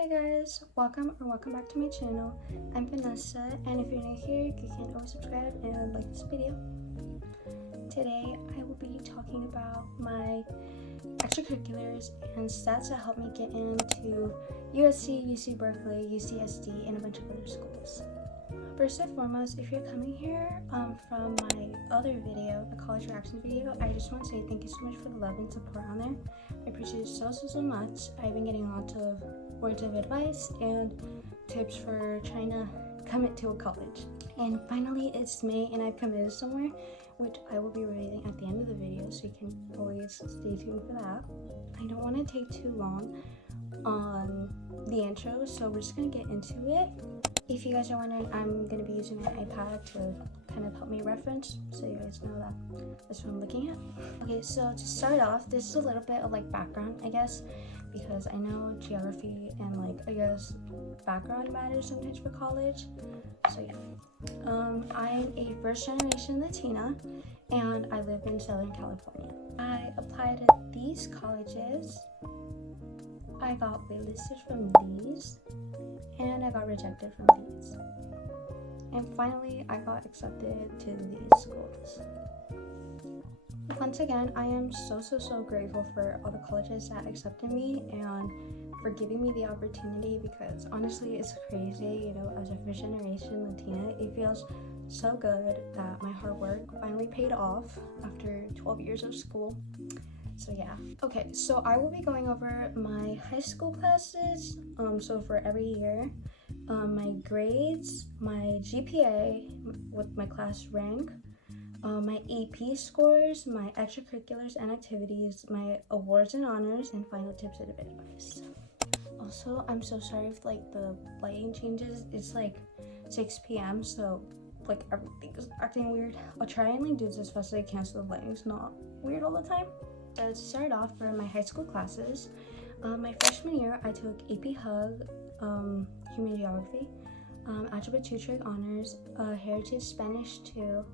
Hey guys, welcome back to my channel. I'm Vanessa, and if you're new here, you can always subscribe and like this video. Today I will be talking about my extracurriculars and stats that helped me get into USC, UC Berkeley, UCSD, and a bunch of other schools. First and foremost, if you're coming here from my other video, a college reaction video, I just want to say thank you so much for the love and support on there. I appreciate it so much. I've been getting lots of words of advice and tips for trying to commit to a college. And finally, it's May and I've committed somewhere, which I will be revealing at the end of the video, so you can always stay tuned for that. I don't want to take too long on the intro, so we're just going to get into it. If you guys are wondering, I'm going to be using my iPad to kind of help me reference, so you guys know that that's what I'm looking at. Okay, so to start off, this is a little bit of like background, I guess, because I know geography and like I guess background matters sometimes for college. So yeah, I'm a first generation Latina and I live in Southern California. I applied to these colleges, I got waitlisted from these, and I got rejected from these. And finally, I got accepted to these schools. Once again, I am so grateful for all the colleges that accepted me and for giving me the opportunity, because honestly, it's crazy, you know, as a first generation Latina, it feels so good that my hard work finally paid off after 12 years of school. So yeah. Okay, so I will be going over my high school classes, so for every year, my grades, my GPA with my class rank, my AP scores, my extracurriculars and activities, my awards and honors, and final tips and advice. Also, I'm so sorry if like the lighting changes. It's like 6 p.m. so like everything is acting weird. I'll try and like do this as fast as I can so the lighting's not weird all the time. So to start off, for my high school classes, my freshman year I took AP Hug, Human Geography, Algebra 2 Trig Honors, Heritage Spanish 2,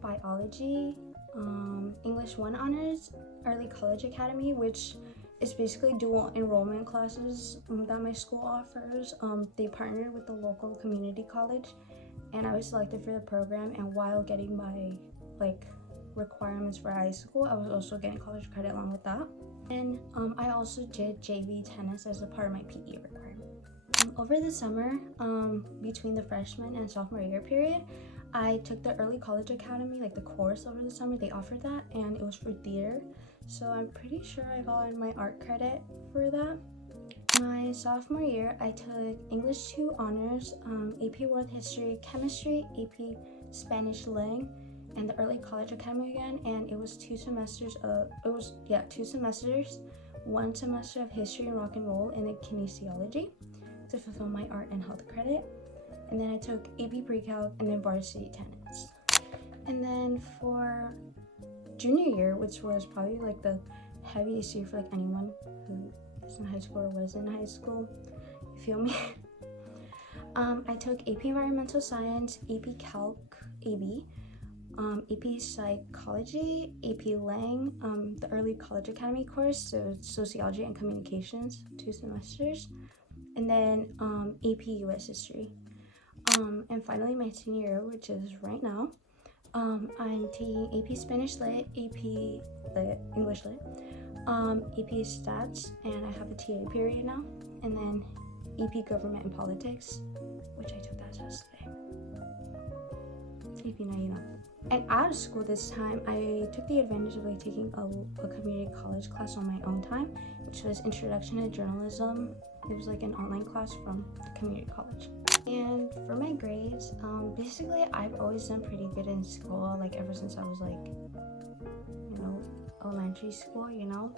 Biology, English 1 Honors, Early College Academy, which is basically dual enrollment classes that my school offers. They partnered with the local community college, and I was selected for the program, and while getting my like requirements for high school, I was also getting college credit along with that. And I also did JV tennis as a part of my PE requirement. Over the summer, between the freshman and sophomore year period, I took the Early College Academy, like the course over the summer. They offered that, and it was for theater, so I'm pretty sure I got my art credit for that. My sophomore year, I took English 2 Honors, AP World History, Chemistry, AP Spanish Ling, and the Early College Academy again, and it was 2 semesters, 2 semesters, 1 semester of history and rock and roll, and then kinesiology to fulfill my art and health credit. And then I took AP Pre-Calc and then varsity tennis. And then for junior year, which was probably like the heaviest year for like anyone who is in high school or was in high school, you feel me? I took AP Environmental Science, AP Calc, AB, AP Psychology, AP Lang, the Early College Academy course, so Sociology and Communications, 2 semesters, and then AP US History. And finally, my senior year, which is right now, I'm taking AP Spanish Lit, AP Lit, English Lit, AP Stats, and I have a TA period now, and then AP Government and Politics, which I took that test today. If you know, you know. And out of school this time, I took the advantage of like taking a community college class on my own time, which was Introduction to Journalism. It was like an online class from the community college. And for my grades, basically I've always done pretty good in school, like ever since I was like, you know, elementary school, you know,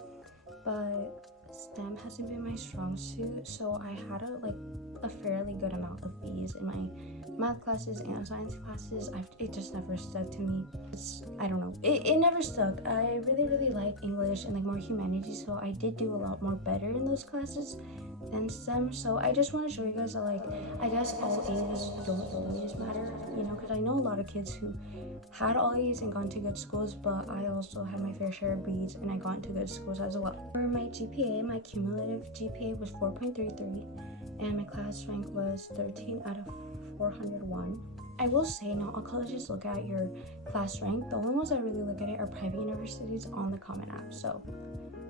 but STEM hasn't been my strong suit, so I had a fairly good amount of B's in my math classes and science classes. It just never stuck to me. I don't know, it never stuck. I really like English and like more humanities, so I did do a lot more better in those classes and STEM. So I just want to show you guys that, like, I guess all A's don't always matter, you know, because I know a lot of kids who had all A's and gone to good schools, but I also had my fair share of B's and I got into good schools as well. For my GPA, my cumulative GPA was 4.33 and my class rank was 13 out of 401. I will say not all colleges look at your class rank. The only ones that really look at it are private universities on the Common App, so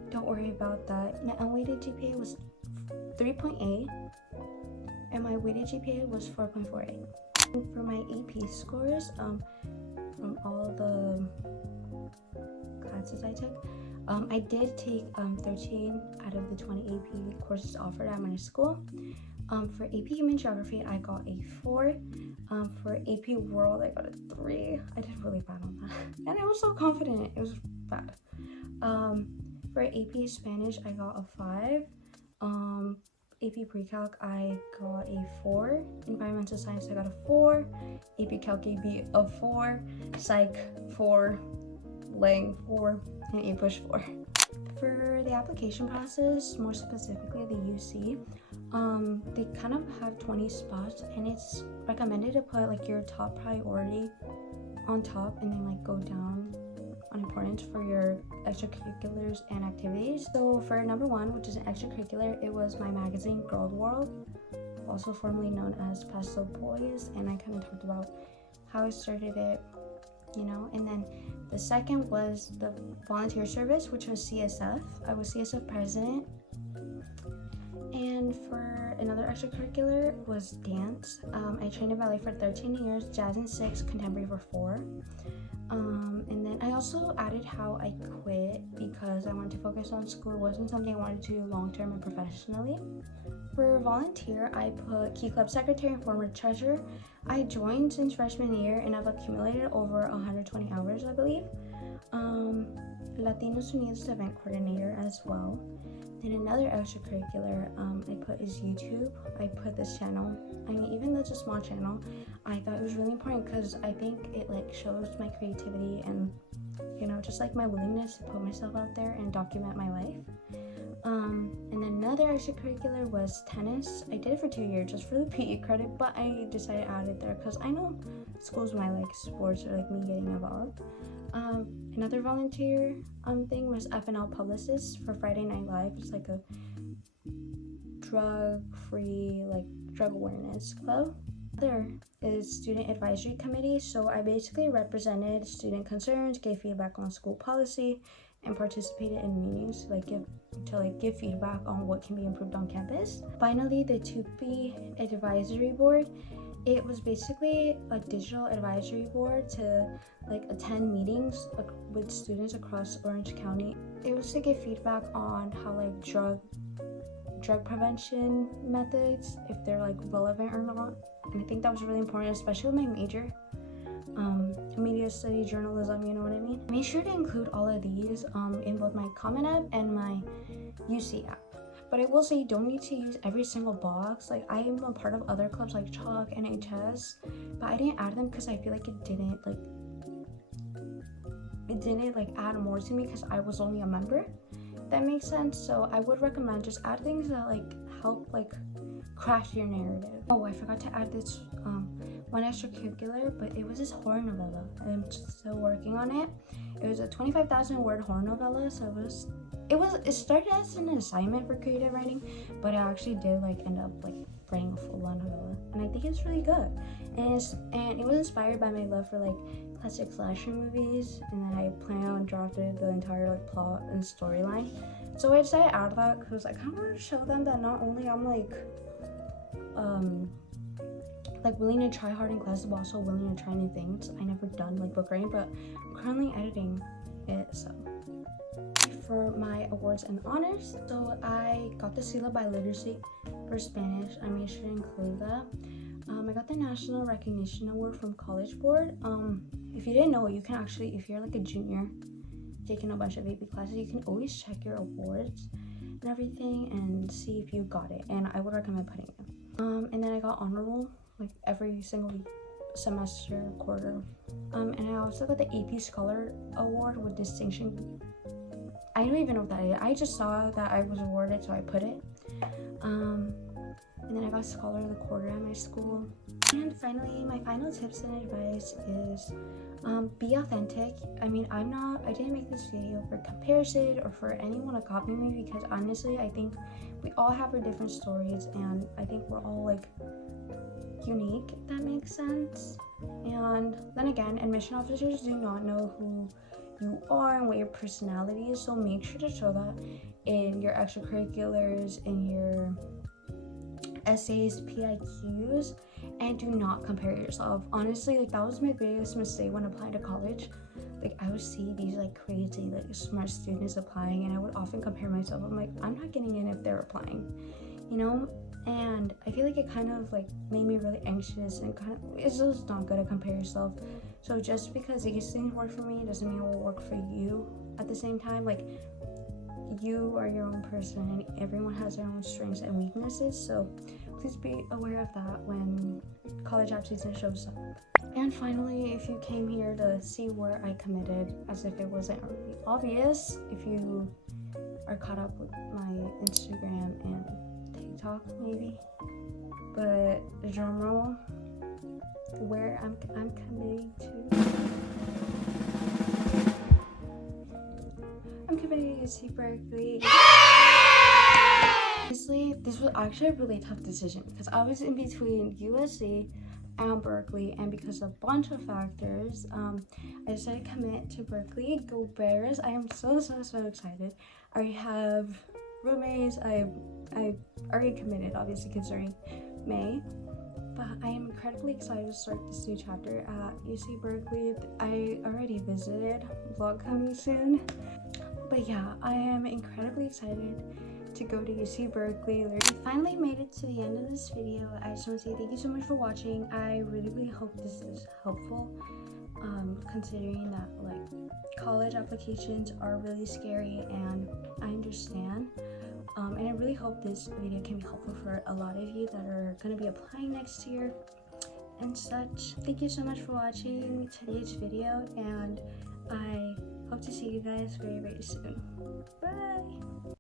don't worry about that. My unweighted GPA was 3.8 and my weighted GPA was 4.48. For my AP scores, from all the classes I took, I did take 13 out of the 20 AP courses offered at my school. For AP Human Geography, I got a 4. For AP World, I got a 3. I did really bad on that, and I was so confident. It was bad. For AP Spanish, I got a 5. AP Pre-Calc, I got a 4. Environmental Science, I got a 4. AP Calc AB, a 4. Psych, 4. Lang, 4. And English, 4. For the application process, more specifically the UC, they kind of have 20 spots, and it's recommended to put like your top priority on top and then like go down on importance for your extracurriculars and activities. So for number 1, which is an extracurricular, it was my magazine Girl World, also formerly known as Pastel Boys, and I kind of talked about how I started it, you know. And then the second was the volunteer service, which was CSF. I was CSF president. And for another extracurricular was dance. I trained in ballet for 13 years, jazz in 6, contemporary for 4. And then I also added how I quit because I wanted to focus on school. It wasn't something I wanted to do long-term and professionally. For volunteer, I put Key Club Secretary and former treasurer. I joined since freshman year and I've accumulated over 120 hours, I believe. Latinos Unidos event coordinator as well. Then another extracurricular I put is YouTube. I put this channel. I mean, even though it's a small channel, I thought it was really important because I think it like shows my creativity and, you know, just like my willingness to put myself out there and document my life. And another extracurricular was tennis. I did it for 2 years just for the PE credit, but I decided to add it there because I know schools might like sports or like me getting involved. Another volunteer thing was FNL Publicist for Friday Night Live. It's like a drug-free, like drug awareness club. Other is Student Advisory Committee. So I basically represented student concerns, gave feedback on school policy, and participated in meetings to give feedback on what can be improved on campus. Finally, the 2P Advisory Board. It was basically a digital advisory board to like attend meetings with students across Orange County. It was to give feedback on how like drug prevention methods, if they're like relevant or not. And I think that was really important, especially with my major, media study, journalism, you know what I mean? Make sure to include all of these in both my Common App and my UC app. But I will say you don't need to use every single box. Like, I am a part of other clubs like Chalk, NHS, but I didn't add them because I feel like it didn't add more to me because I was only a member. If that makes sense. So I would recommend just add things that like help like craft your narrative. Oh, I forgot to add this one extracurricular, but it was this horror novella. I'm still working on it. It was a 25,000 word horror novella, so it started as an assignment for creative writing, but it actually did like end up like writing a full-on novella, and I think it's really good. And it was inspired by my love for like classic slasher movies, and then I planned on drafting the entire like plot and storyline. So I decided to add that because I kind of want to show them that not only I'm like willing to try hard in class, but also willing to try new things. I never done like book writing, but I'm currently editing it. So for my awards and honors, so I got the Seal of Biliteracy for Spanish. I made sure to include that. I got the National Recognition Award from College Board. If you didn't know, you can actually, if you're like a junior taking a bunch of AP classes, you can always check your awards and everything and see if you got it, and I would recommend putting it. And then I got honorable like every single semester, quarter. And I also got the AP Scholar Award with distinction. I don't even know what that is. I just saw that I was awarded, so I put it. scholar of the quarter at my school. And finally, my final tips and advice is be authentic. I mean, I didn't make this video for comparison or for anyone to copy me, because honestly, I think we all have our different stories, and I think we're all like unique, if that makes sense. And then again, admission officers do not know who you are and what your personality is, so make sure to show that in your extracurriculars, in your essays, PIQs, and do not compare yourself. Honestly, like, that was my biggest mistake when applying to college. Like, I would see these like crazy like smart students applying, and I would often compare myself. I'm like, I'm not getting in if they're applying, you know. And I feel like it kind of like made me really anxious, and kind of, it's just not good to compare yourself. So just because these things work for me doesn't mean it will work for you at the same time. Like, you are your own person, and everyone has their own strengths and weaknesses, so please be aware of that when college app season shows up. And finally, if you came here to see where I committed, as if it wasn't already obvious, if you are caught up with my Instagram and TikTok maybe, but drum roll, where I'm committing to. I'm committing to UC Berkeley. Honestly, this was actually a really tough decision, because I was in between USC and Berkeley, and because of a bunch of factors, I decided to commit to Berkeley. Go Bears! I am so excited. I already have roommates. I already committed, obviously considering May, but I am incredibly excited to start this new chapter at UC Berkeley. I already visited, vlog coming soon. But yeah, I am incredibly excited to go to UC Berkeley. I finally made it to the end of this video. I just want to say thank you so much for watching. I really hope this is helpful, considering that like college applications are really scary, and I understand. And I really hope this video can be helpful for a lot of you that are going to be applying next year and such. Thank you so much for watching today's video, and I hope to see you guys very soon. Bye!